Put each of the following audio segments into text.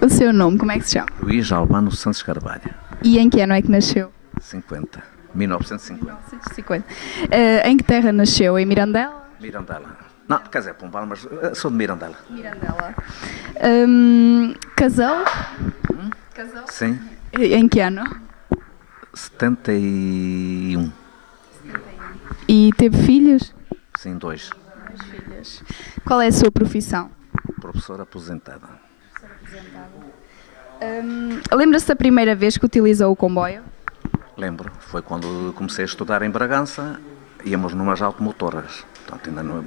O seu nome, como é que se chama? Luís Albano Santos Carvalho, E em que ano é que nasceu? 50, 1950. 1950. Em que terra nasceu? Em Mirandela? Mirandela. Não, quer dizer, Pombal, mas sou de Mirandela. Mirandela. Casou? Casou? Sim, Em que ano? 71. E teve filhos? Sim, dois. Filhas. Qual é a sua profissão? Professora aposentada. Lembra-se da primeira vez que utilizou o comboio? Lembro, foi quando comecei a estudar em Bragança, íamos numas automotoras. Portanto, ainda não.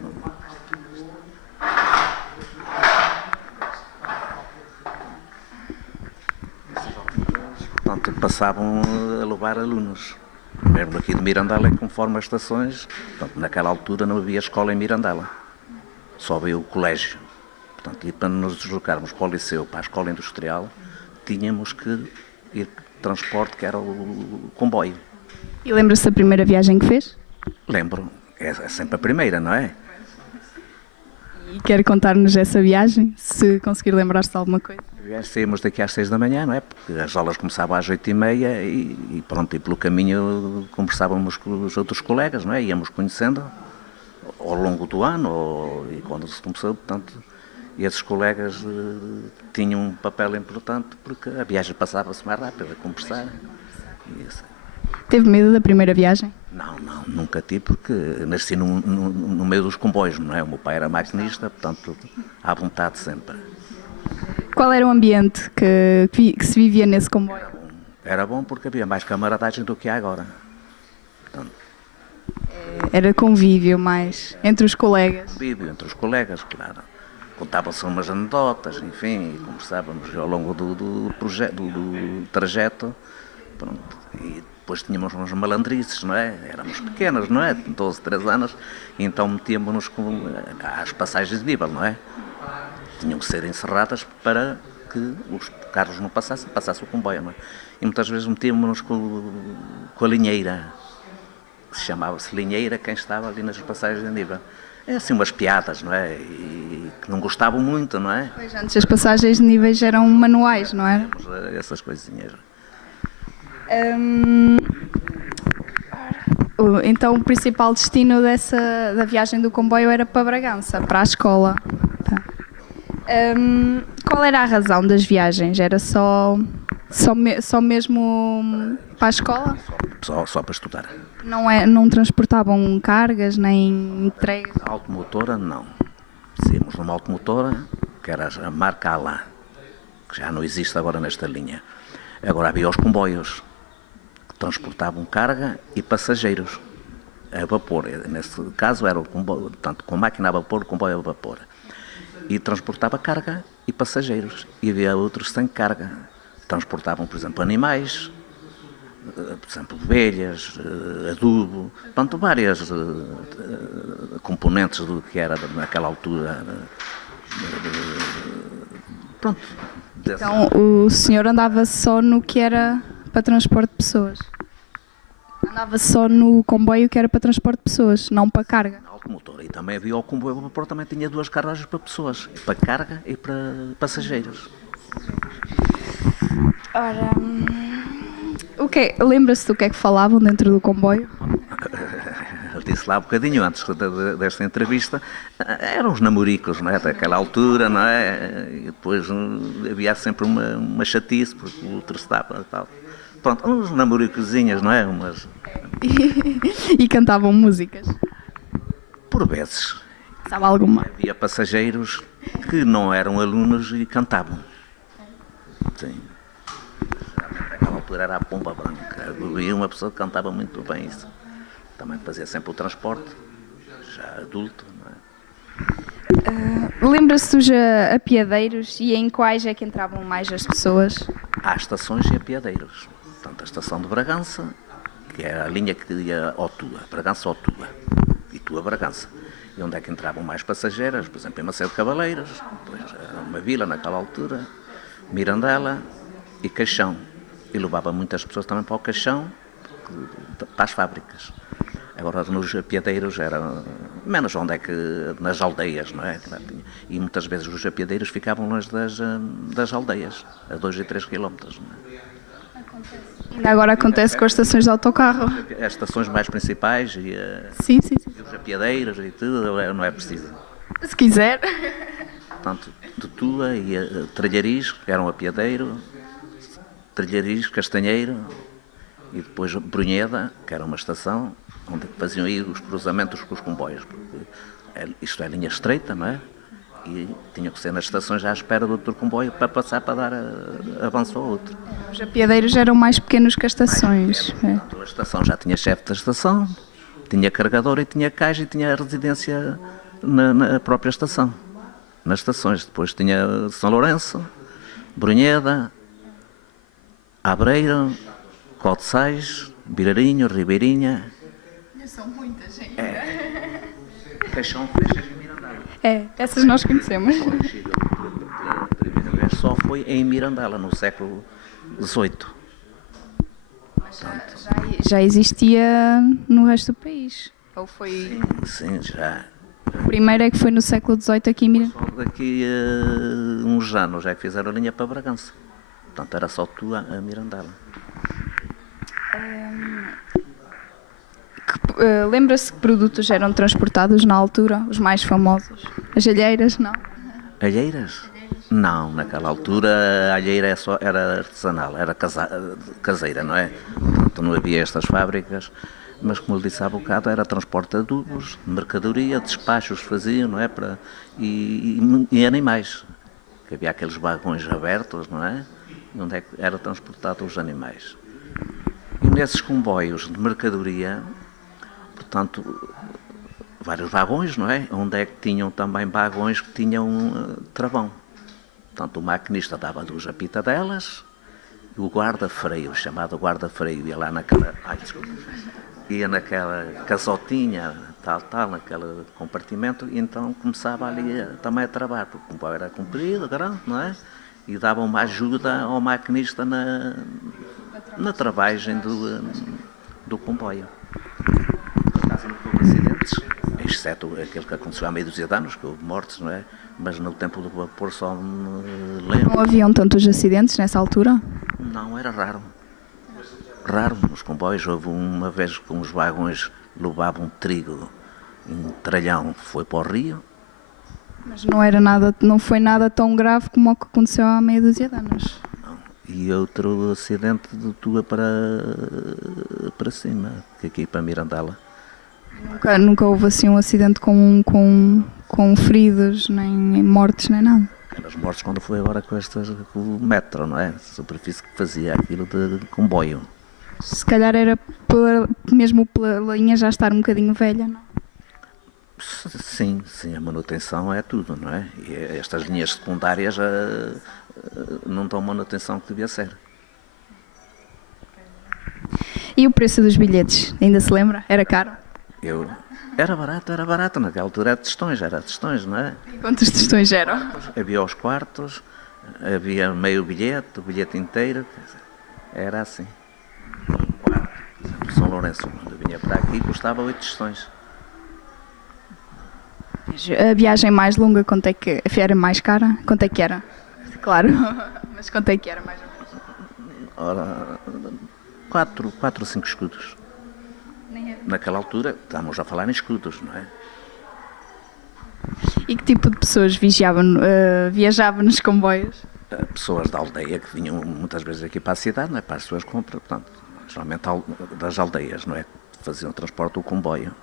Portanto, passavam a levar alunos. Mesmo aqui de Mirandela, conforme as estações, portanto, naquela altura não havia escola em Mirandela. Só havia o colégio. Portanto, e para nos deslocarmos para o liceu, para a escola industrial, tínhamos que ir de transporte, que era o comboio. E lembra-se da primeira viagem que fez? Lembro, é sempre a primeira, não é? E quer contar-nos essa viagem, se conseguir lembrar-se de alguma coisa? Saímos daqui às 6 da manhã, não é? Porque as aulas começavam às 8h30 e pronto, e pelo caminho conversávamos com os outros colegas, não é? Íamos conhecendo ao longo do ano e quando se começou, portanto, e esses colegas tinham um papel importante porque a viagem passava-se mais rápido a conversar. E isso. Teve medo da primeira viagem? Não, nunca tive, porque nasci no meio dos comboios, não é? O meu pai era maquinista, portanto, à vontade sempre. Qual era o ambiente que se vivia nesse comboio? Era bom porque havia mais camaradagem do que há agora. Portanto, Era convívio mais entre os colegas. convívio entre os colegas, claro. Contavam-se umas anedotas, enfim, e conversávamos ao longo do trajeto. Pronto, e depois tínhamos uns malandrices, não é? Éramos pequenos, não é? 12, 13 anos, e então metíamos-nos às passagens de nível, não é? Tinham que ser encerradas para que os carros não passassem, passasse o comboio, não é? E muitas vezes metíamos-nos com a linheira, que se chamava-se linheira, quem estava ali nas passagens de nível. É assim umas piadas, não é? E que não gostavam muito, não é? Pois antes as passagens de níveis eram manuais, não era? Essas coisinhas. Então o principal destino da viagem do comboio era para Bragança, para a escola. Tá. Qual era a razão das viagens? Era só mesmo para a escola? Só para estudar. Não transportavam cargas nem entregas? A automotora, não. Saímos numa automotora, que era a marca Alá, que já não existe agora nesta linha. Agora havia os comboios, que transportavam carga e passageiros a vapor. Nesse caso era o comboio, portanto, com máquina a vapor, comboio a vapor. E transportava carga e passageiros. E havia outros sem carga. Transportavam, por exemplo, animais, por exemplo, ovelhas, adubo, portanto, várias componentes do que era naquela altura. Pronto. Então o senhor andava só no que era para transporte de pessoas? Andava só no comboio que era para transporte de pessoas, não para carga? Automotor. E também havia o comboio a vapor, também tinha duas carruagens para pessoas, para carga e para passageiros. Ora, lembra-se do que é que falavam dentro do comboio? Ele disse lá um bocadinho antes desta entrevista, eram os namoricos, não é? Daquela altura, não é? E depois havia sempre uma chatice, porque o outro estava tal. Pronto, uns namoricozinhas, não é? E cantavam músicas? Por vezes. Sabe alguma? Havia passageiros que não eram alunos e cantavam. Sim. Naquela altura era a Pomba Branca. Havia uma pessoa que cantava muito bem isso. Também fazia sempre o transporte, já adulto, não é? Lembra-se dos apiadeiros e em quais é que entravam mais as pessoas? Há estações e apiadeiros. Portanto, a estação de Bragança, que é a linha que ia ao Tua, Bragança-Tua, e Tua-Bragança. E onde é que entravam mais passageiras? Por exemplo, em Macedo Cavaleiros, depois era uma vila naquela altura, Mirandela e Caixão. E levava muitas pessoas também para o Caixão, para as fábricas. Agora nos apiadeiros era menos onde é que nas aldeias, não é? E muitas vezes os apiadeiros ficavam longe das aldeias, a 2 e 3 quilómetros. Não é? Ainda agora acontece com as estações de autocarro. As estações mais principais e, Sim, sim, sim. e os apiadeiros e tudo, não é preciso. Se quiser. Portanto, de Tua e Tralhariz, que era um apiadeiro, Tralhariz, Castanheiro e depois Brunheda, que era uma estação onde faziam aí os cruzamentos com os comboios. Porque isto é linha estreita, não é? E tinha que ser nas estações à espera do outro comboio para passar para dar avanço ao outro. Os apiadeiros eram mais pequenos que as estações. A estação já tinha chefe da estação, tinha carregador e tinha caixa e tinha residência na própria estação. Nas estações. Depois tinha São Lourenço, Brunheda, Abreiro, Codesais, Virarinho, Ribeirinha. São muitas, hein? Caixão, Freixas e Mirandela. Essas nós conhecemos. Pela primeira vez só foi em Mirandela, no século XVIII. Já existia no resto do país. Ou foi... Sim, já. O primeiro é que foi no século XVIII aqui em Mirandela. Só daqui a uns anos é que fizeram a linha para Bragança. Portanto, era só Tua a Mirandela. Lembra-se que produtos eram transportados na altura, os mais famosos? As alheiras, não? Alheiras? Não, naquela altura a alheira era artesanal, era caseira, não é? Portanto, não havia estas fábricas, mas como eu disse há bocado, era transporte de adubos, de mercadoria, despachos faziam, não é? E animais, que havia aqueles vagões abertos, não é? Onde é que era transportado os animais. E nesses comboios de mercadoria, portanto, vários vagões, não é? Onde é que tinham também vagões que tinham travão. Portanto, o maquinista dava 2 apitadelas e o guarda-freio, chamado guarda-freio, ia naquela casotinha, tal, naquele compartimento, e então começava ali também a travar, porque o comboio era comprido, grande, não é? E dava uma ajuda ao maquinista na travagem do comboio. Por acaso não houve acidentes, exceto aquele que aconteceu há meia dúzia de anos, que houve mortes, não é? Mas no tempo do vapor só me lembro. Não haviam tantos acidentes nessa altura? Não, era raro. Raro nos comboios. Houve uma vez que uns vagões levavam trigo em um tralhão, foi para o rio. Mas não foi nada tão grave como o que aconteceu há meia dúzia de anos. Não. E outro acidente de Tua para cima, que aqui para Mirandela. Nunca houve assim um acidente com feridos, nem mortes, nem nada. As mortes quando foi agora com o metro, não é? A superfície que fazia aquilo de comboio. Se calhar era mesmo pela linha já estar um bocadinho velha, não? Sim, a manutenção é tudo, não é? E estas linhas secundárias não dão a manutenção que devia ser. E o preço dos bilhetes, ainda se lembra? Era caro? Era barato, naquela altura era testões, não é? E quantos tostões eram? Havia os quartos, havia meio bilhete, o bilhete inteiro, era assim. Um quarto, por exemplo, São Lourenço, quando eu vinha para aqui, custava 8 tostões. A viagem mais longa, quanto é que era mais cara? Quanto é que era? Claro, mas quanto é que era mais? Ora, 4 ou 5 escudos. Naquela altura, estamos a falar em escudos, não é? E que tipo de pessoas viajavam nos comboios? Pessoas da aldeia que vinham muitas vezes aqui para a cidade, não é? Para as suas compras, portanto, geralmente das aldeias, não é? Faziam transporte do comboio.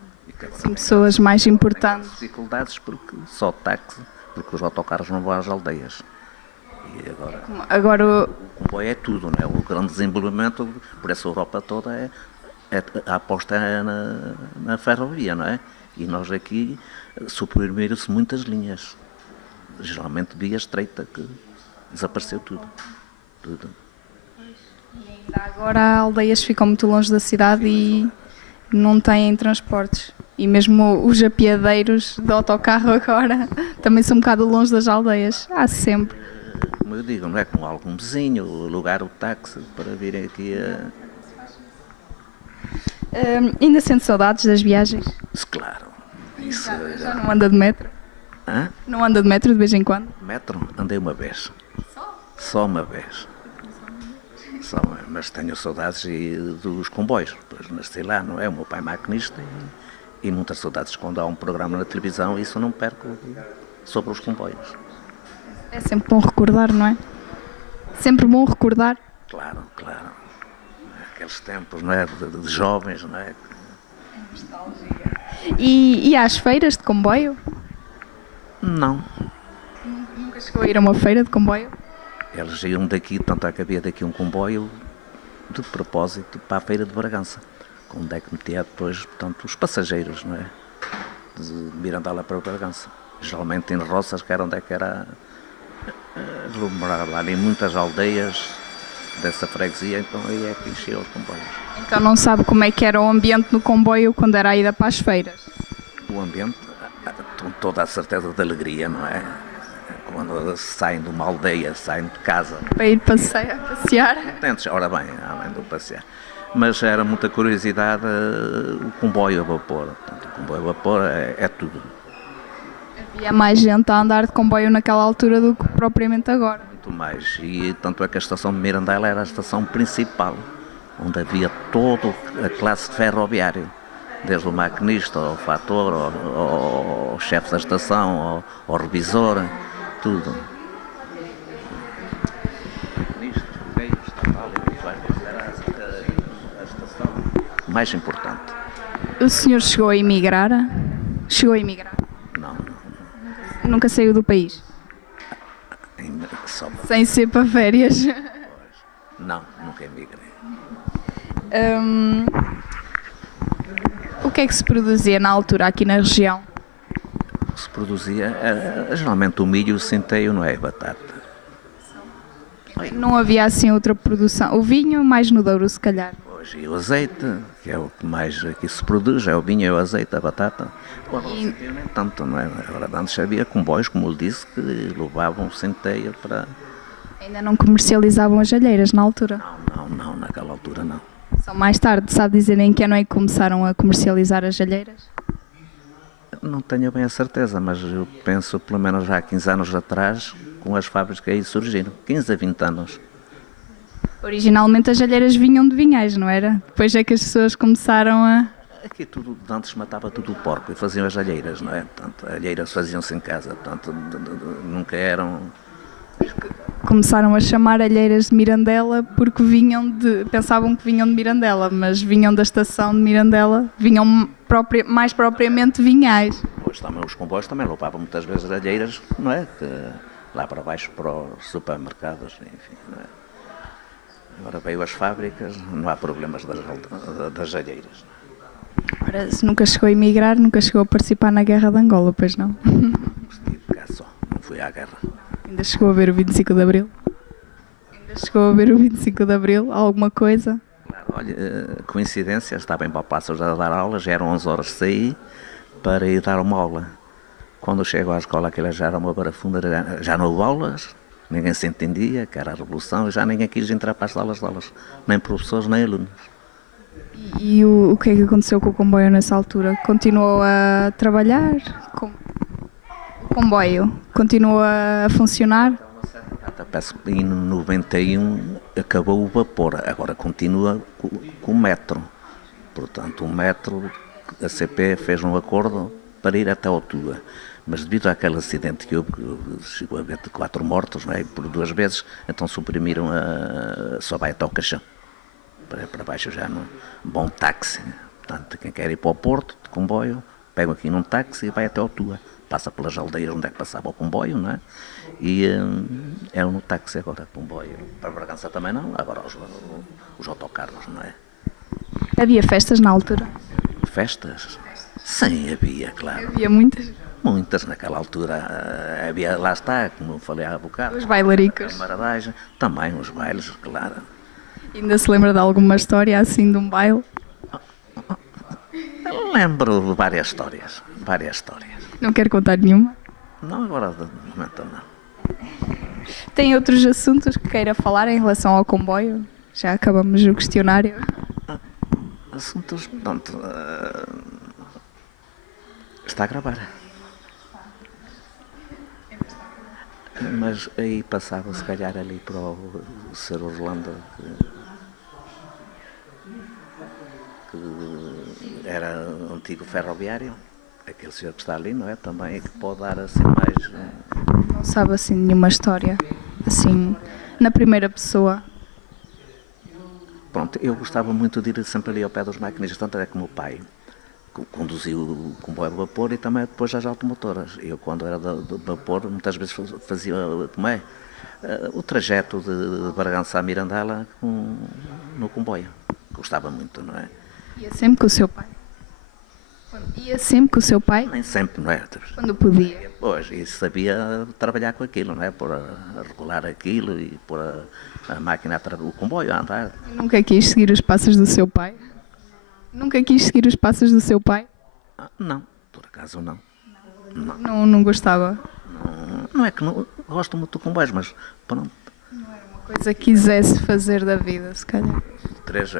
Sim, pessoas mais importantes. Dificuldades porque só táxi, porque os autocarros não vão às aldeias. E agora o comboio é tudo, não é? O grande desenvolvimento por essa Europa toda a aposta é na ferrovia, não é? E nós aqui suprimiram-se muitas linhas, geralmente via estreita, que desapareceu tudo. E ainda agora aldeias ficam muito longe da cidade e não têm transportes. E mesmo os apiadeiros de autocarro agora também são um bocado longe das aldeias. Há sempre. Como eu digo, não é como algum vizinho, alugar o táxi para virem aqui Ainda sente saudades das viagens? Claro. Isso, Já não anda de metro? hã? Não anda de metro de vez em quando? Metro, andei uma vez. Só uma vez. Mas tenho saudades dos comboios. Pois nasci lá, não é? O meu pai é maquinista e muitas saudades quando há um programa na televisão, isso não perco sobre os comboios. É sempre bom recordar, não é? Sempre bom recordar. Claro. Aqueles tempos, não é? De jovens, não é? E às feiras de comboio? Não. Nunca chegou a ir a uma feira de comboio? Eles iam daqui, tanto é que havia daqui um comboio de propósito para a Feira de Bragança, onde é que metia depois, portanto, os passageiros, não é? De Mirandela para Bragança. Geralmente em Roças, que era onde é que era aglomerado lá, em muitas aldeias dessa freguesia, então aí é que enchia os comboios. Então não sabe como é que era o ambiente no comboio quando era a ida para as feiras? O ambiente, com toda a certeza de alegria, não é? Quando saem de uma aldeia, saem de casa. Para ir passear? Contentes, ora bem, além do passear. Mas era muita curiosidade o comboio a vapor. Portanto, o comboio a vapor é tudo. Havia mais gente a andar de comboio naquela altura do que propriamente agora. Muito mais. E tanto é que a estação de Mirandela era a estação principal, onde havia toda a classe de ferroviário. Desde o maquinista, ao fator, ao chefe da estação, ao revisor, tudo. Era a estação mais importante. O senhor chegou a emigrar? Chegou a emigrar? Não. Nunca saiu do país? Ainda só. Sem ser para férias? Não, nunca emigrei. O que é que se produzia na altura aqui na região? Se produzia geralmente o milho, o centeio, não é? A batata. Não havia assim outra produção? O vinho mais no Douro, se calhar. Hoje o azeite, que é o que mais aqui se produz, é o vinho, é o azeite, a batata. Agora, nem tanto, não é? Agora antes havia comboios, como eu disse, que levavam centeio para... Ainda não comercializavam as alheiras na altura? Não, naquela altura não. Só mais tarde, sabe dizer em que ano é que começaram a comercializar as alheiras? Não tenho bem a certeza, mas eu penso pelo menos já há 15 anos atrás, com as fábricas que aí surgiram, 15 a 20 anos. Originalmente as alheiras vinham de vinhais, não era? Depois é que as pessoas começaram a... Aqui tudo, antes matava tudo o porco e faziam as alheiras, não é? Portanto, alheiras faziam-se em casa, portanto, nunca eram... Começaram a chamar alheiras de Mirandela porque pensavam que vinham de Mirandela, mas vinham da estação de Mirandela, vinham mais propriamente vinhais. Pois também os comboios também levavam muitas vezes alheiras, não é? Lá para baixo para os supermercados, enfim, não é? Agora veio as fábricas, não há problemas das alheiras. Ora, se nunca chegou a emigrar, nunca chegou a participar na Guerra de Angola, pois não? Estive cá só, não fui à guerra. Ainda chegou a ver o 25 de Abril? Ainda chegou a ver o 25 de Abril? Alguma coisa? Claro, olha, coincidência, estava em Palpaças a dar aulas, já eram 11 horas de sair para ir dar uma aula. Quando eu chego à escola, aquilo já era uma barafunda, já não houve aulas, ninguém se entendia, que era a Revolução, e já ninguém quis entrar para as salas de aulas, nem professores, nem alunos. E o que é que aconteceu com o comboio nessa altura? Continuou a trabalhar? O comboio continuou a funcionar? Peço que em 91 acabou o vapor, agora continua com o metro. Portanto, o metro, a CP fez um acordo para ir até Otua. Mas devido àquele acidente que houve, chegou a haver 4 mortos, não é? Por 2 vezes, então suprimiram só vai até ao Caixão. Para baixo já não. Bom táxi. Portanto, quem quer ir para o Porto, de comboio, pega aqui num táxi e vai até Otua. Passa pelas aldeias onde é que passava o comboio, não é? E é no táxi agora, comboio. Para Bragança também não, agora os autocarros, não é? Havia festas na altura? Festas? Sim, havia, claro. Havia muitas? Muitas naquela altura. Havia, lá está, como eu falei há bocado. Os bailaricos? A camaradagem, também os bailes, claro. Ainda se lembra de alguma história assim de um baile? Lembro de várias histórias, várias histórias. Não quero contar nenhuma? Não, agora de momento não. Tem outros assuntos que queira falar em relação ao comboio? Já acabamos o questionário. Assuntos, pronto, está a gravar. Mas aí passava se calhar ali para o Sr. Orlando, que era antigo ferroviário, aquele senhor que está ali, não é? Também que pode dar assim mais. Não sabe assim nenhuma história, assim, na primeira pessoa. Pronto, eu gostava muito de ir sempre ali ao pé dos maquinistas, tanto é que o meu pai conduziu o comboio de vapor e também depois as automotoras. Eu, quando era de vapor, muitas vezes fazia, como é? O trajeto de Bragança a Mirandela no comboio. Gostava muito, não é? Ia sempre com o seu pai? Ia sempre com o seu pai? Nem sempre, não é? Quando podia? Pois, e sabia trabalhar com aquilo, não é? Por regular aquilo e pôr a máquina, o comboio a andar. Nunca quis seguir os passos do seu pai? Nunca quis seguir os passos do seu pai? Não, por acaso não. Não gostava? Não é que não gosto muito de comboios, mas pronto. Uma coisa que quisesse fazer da vida, se calhar. Três,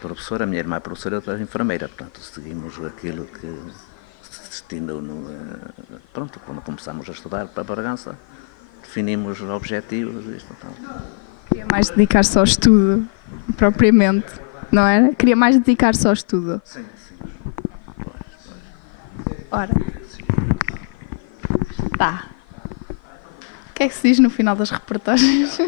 professora, a minha irmã é professora, eu era enfermeira, portanto, seguimos aquilo que se destinou pronto, quando começámos a estudar para Bragança, definimos objetivos e isto tal. Queria mais dedicar-se ao estudo, propriamente, não era? Queria mais dedicar-se ao estudo. Sim. Ora. Tá. O que é que se diz no final das reportagens?